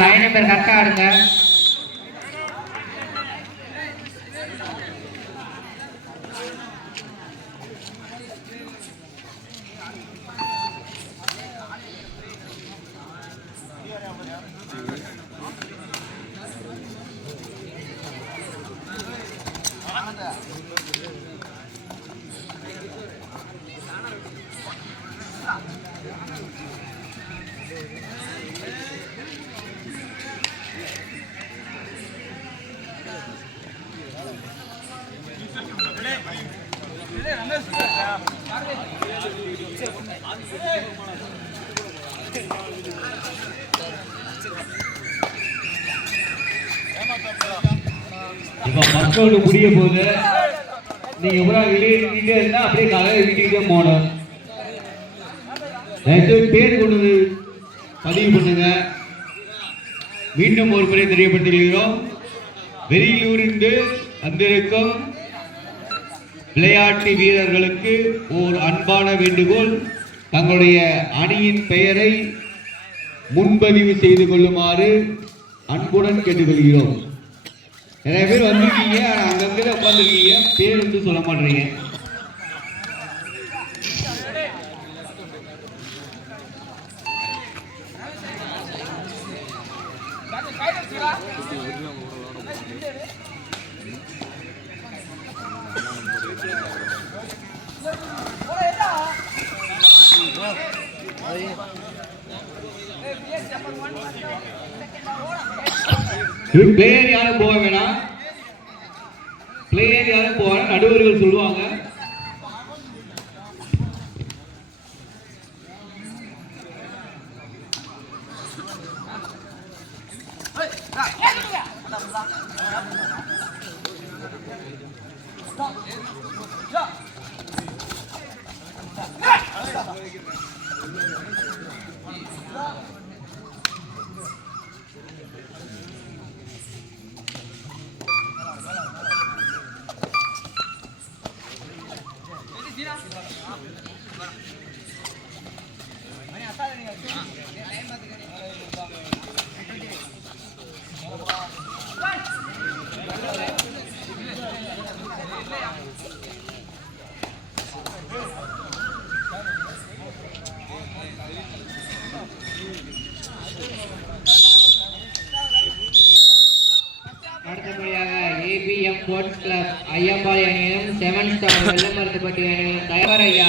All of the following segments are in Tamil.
லைன் நம்பர் கரெக்டாக ஆடுங்க. இப்போ முடிய போது நீங்க எவ்வளவு வெளியே நின்றுட்டே இருந்தா அப்படியே கலவை வீட்டுக்கிட்டே போனோம். தயவுசெய்து பேர் கொண்டு பதிவு பண்ணுங்க. மீண்டும் ஒரு முறை தெரியப்பட்டிருக்கிறோம் வெளியூரிந்து வந்திருக்கும் விளையாட்டு வீரர்களுக்கு ஓர் அன்பான வேண்டுகோள். தங்களுடைய அணியின் பெயரை முன்பதிவு செய்து கொள்ளுமாறு அன்புடன் கேட்டுக்கொள்கிறோம். நிறைய பேர் வந்திருக்கீங்க ஆனா உட்காந்துருக்கீங்க பேர் வந்து சொல்ல மாட்டேறீங்க. பிளேயர் யாரும் போக வேணாம். பிளேயர் யாரும் போக நடுவர்கள் சொல்லுவாங்க. ஸ்போர்ட்ஸ் கிளப் ஐயம்பாளைய அணியிலும் செவன் ஸ்டார் வெள்ளமருத்துப்பட்டி அணியிலும் தயார் ஐயா.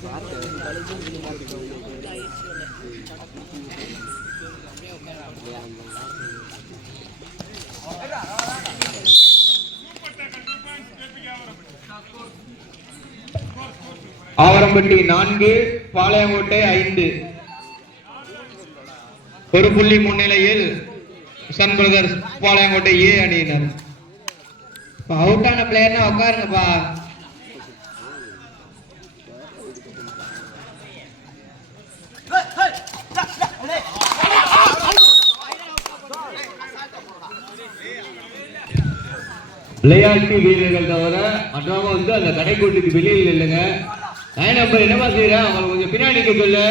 பார்த்து ஆவரம்பட்டி நான்கு பாளையங்கோட்டை ஐந்து. ஒரு புள்ளி முன்னிலையில் சன் பிரதர்ஸ் பாளையங்கோட்டை ஏ அணியினர். அவுட்டான பிளேயர்னா உட்காருங்கப்பா. விளையாட்டு வீரர்கள் தவிர மற்றவங்க வந்து அந்த கடைக்கோட்டுக்கு வெளியில் இல்லைங்க நான் அப்புறம் என்னமா செய்யறேன் அவங்க கொஞ்சம் பின்னாடி சொல்லு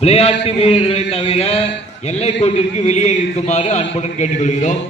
விளையாட்டு வீரர்களை தவிர எல்லை கோட்டிற்கு வெளியே இருக்குமாறு அன்புடன் கேட்டுக்கொள்கிறோம்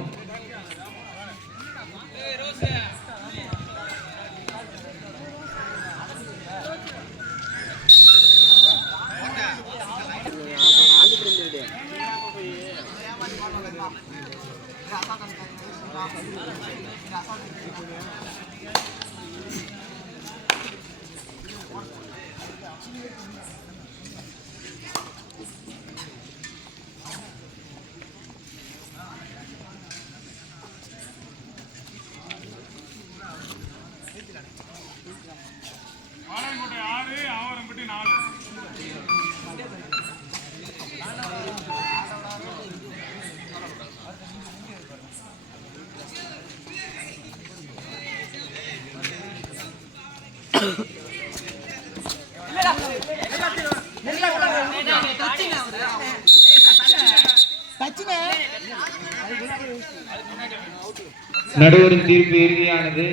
நடுவரின் தீர்ப்பு இறுதியானது.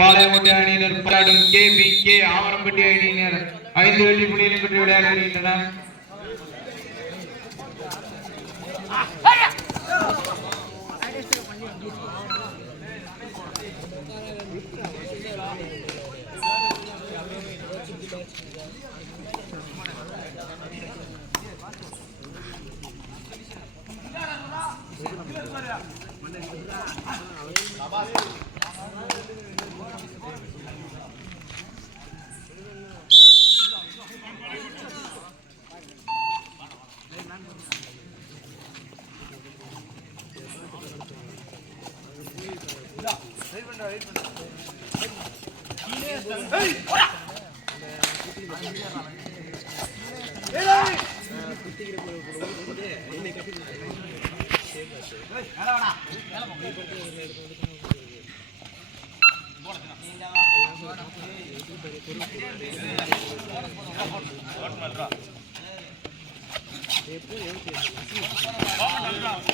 லைன் அணியினர் போராடும் கே பி கே ஆவரம்பட்டி அணியினர் ஐந்து வெள்ளி புள்ளிகளை பெற்று விளையாட வருகின்றனர் ஆறு பதினொன்று ஆறு பதினொன்று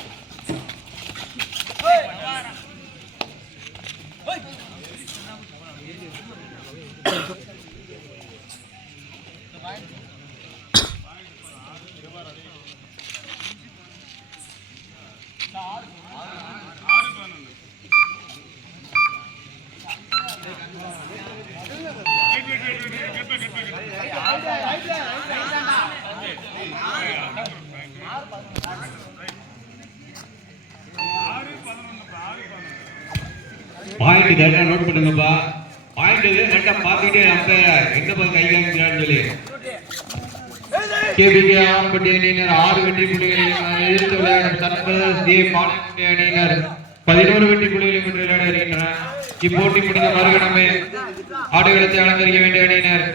பாயிண்ட் கரெக்டா நோட் பண்ணுங்கப்பா. பாயிண்ட் கரெக்டா பார்த்துக்கிட்டே அம்பையர் என்ன பக்கம் கை காமிக்கிறான்னு சொல்லி. கேபிகே ஆம்பட்டி அணியினர் ஆறு வெற்றி புள்ளிகளையும் எதிர்த்து விளையாடும் சன்பதர்ஸ் ஏ பாலக்குடி அணியினர் பதினோரு வெற்றி புள்ளிகளையும் பெற்று விளையாட வருகின்றனர் இப்போட்டி முடிந்த மறுகணமே ஆடுகளத்தை அலங்கரிக்க வேண்டிய அணியினர்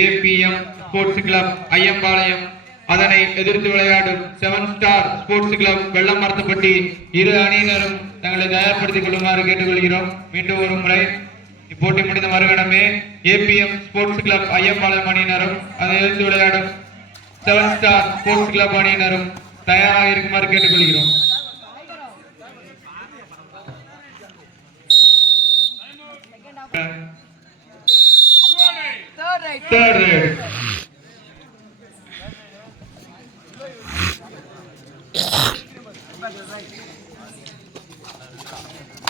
ஏபிஎம் ஸ்போர்ட்ஸ் கிளப் ஐயம்பாளையம். அதனை எதிர்த்து விளையாடும் seven star sports club Vellamarathupatti இரு அணியினரும் தங்களை தயார்படுத்திக் கொள்ளுமாறு கேட்டுக்கொள்கிறோம். மீண்டும் ஒரு முறை இப்போட்டி முடிந்த மறுகணமே ஏபிஎம் ஸ்போர்ட்ஸ் கிளப் ஐயம்பாளையம் அணியினரும் அதை எதிர்த்து விளையாடும் செவன் ஸ்டார் ஸ்போர்ட்ஸ் கிளப் அணியினரும் தயாராக இருக்குமாறு கேட்டுக்கொள்கிறோம். தேர்ட் ரைட்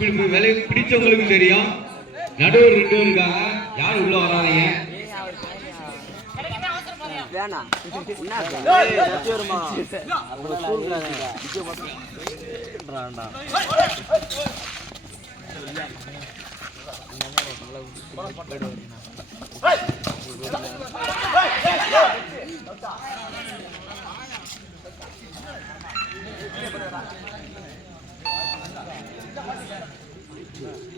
தெரியும் பி- பி- விளை பிடிச்சவங்களுக்கும் தெரியும் நடுவர் ரெண்டு இருக்காங்க யாரும் உள்ள வராதீங்க வேணாம் என்ன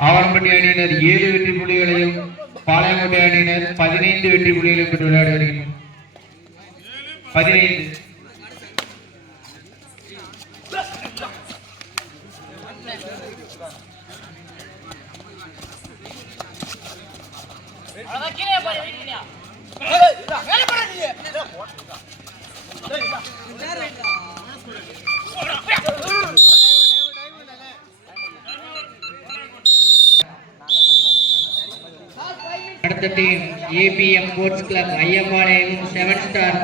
ஆவரம்பட்டி அணியினர் ஏழு வெற்றி பாளையங்கோட்டை அணியினர் பதினைந்து. வெற்றி புள்ளிகளை பெற்று விளையாடி வருகின்றனர் பதினைந்து அடுத்த team APM sports club Ayyampalayam seven star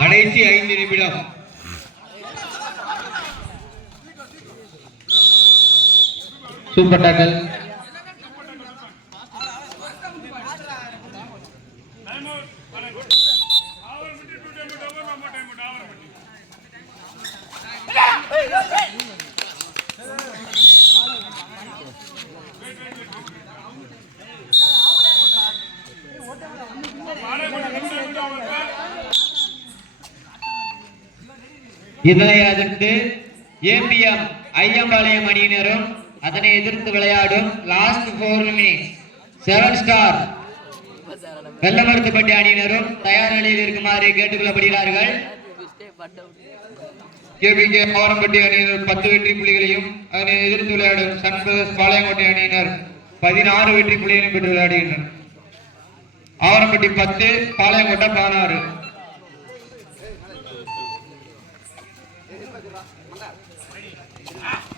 கடைசி ஐந்து நிமிடம். சூப்பர் டாக்கல் இதனை எதிர்த்து ஏபிஎம் ஐயம்பாளையம் அணியினரும் அதனை எதிர்த்து விளையாடும் last four minutes seven star Vellamaruthupatti அணியினரும் தயார் நிலையில் இருக்குமாறு கேட்டுக்கொள்ளப்படுகிறார்கள். கேபிகே ஆவரம்பட்டி அணியினர் பத்து வெற்றி புள்ளிகளையும் அதனை எதிர்த்து விளையாடும் சன்பதர்ஸ் பாளையங்கோட்டை அணியினர் பதினாறு வெற்றி புள்ளிகளையும் பெற்று விளையாடுகின்றனர். ஆவரம்பட்டி பத்து பாளையங்கோட்டை பதினாறு.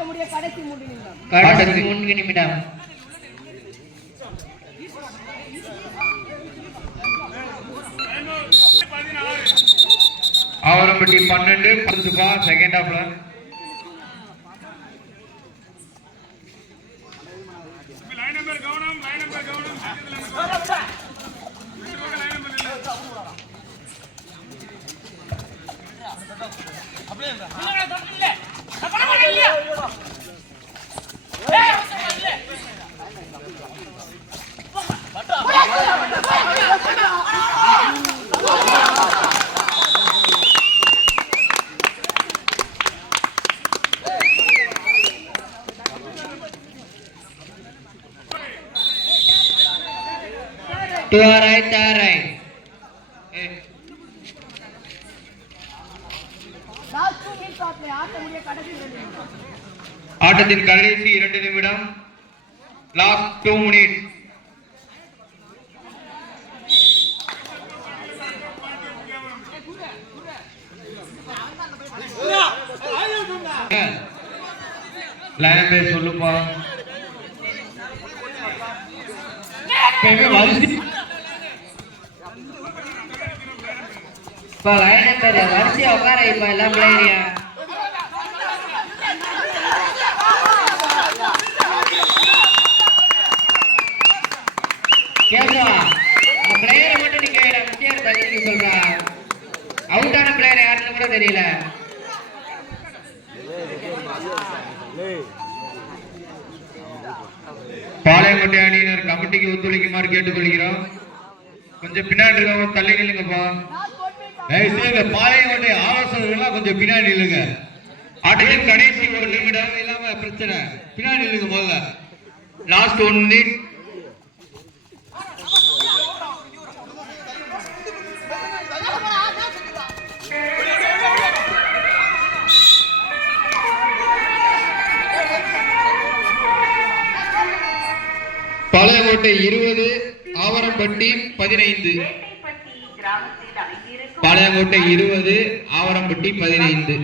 ஆஃப்ல கடைசி மூன்று நிமிடம். கடைசி மூன்று நிமிடம். ஆவரம்பட்டி பன்னெண்டு பத்து செகண்ட் ஹாஃப்ல லைன் நம்பர் கவனம் லைன் நம்பர் கவனம் லைன் நம்பர் இல்லை two all right all right last two minutes ஆஃப்ல ஆட்ட முடிய கடைசி ரெண்டு நிமிடம் ஆட்டத்தின் கடைசி இரண்டு நிமிடம் லாஸ்ட் டூ மினிட் லைன் பேர் சொல்லுப்பா இப்போ லைன் பேர் உட்கார இப்போ எல்லாம் பிள்ளைங்க கேசவா அந்த பிளேயரை மட்டும் நீங்கள் முக்கியம் தள்ளி சொல்றா அவுட்டான பிளேயர் யாருன்னு கூட தெரியல பாளையங்கோட்டை அணியினர் கமிட்டிக்கு ஒத்துழைக்குமாறு கேட்டுக்கொள்கிறோம். கொஞ்சம் பின்னாடி இருக்கவங்க தள்ளி நில்லுங்கப்பா. லாஸ்ட் ஒன் பாளையங்கோட்டை ஆலோசகர்கள்லாம் கொஞ்சம் பின்னாடி இல்லைங்க ஆட்டத்தின் கடைசி ஒரு நிமிடம் இல்லாம பிரச்சனை. பின்னாடி இல்லைங்க முதல்ல. லாஸ்ட் ஒன் மினிட் பாளையங்கோட்டை இருபது ஆவரம்பட்டி பதினைந்து. பாளையங்கோட்டை இருபது ஆவரம்பட்டி பதினைந்து.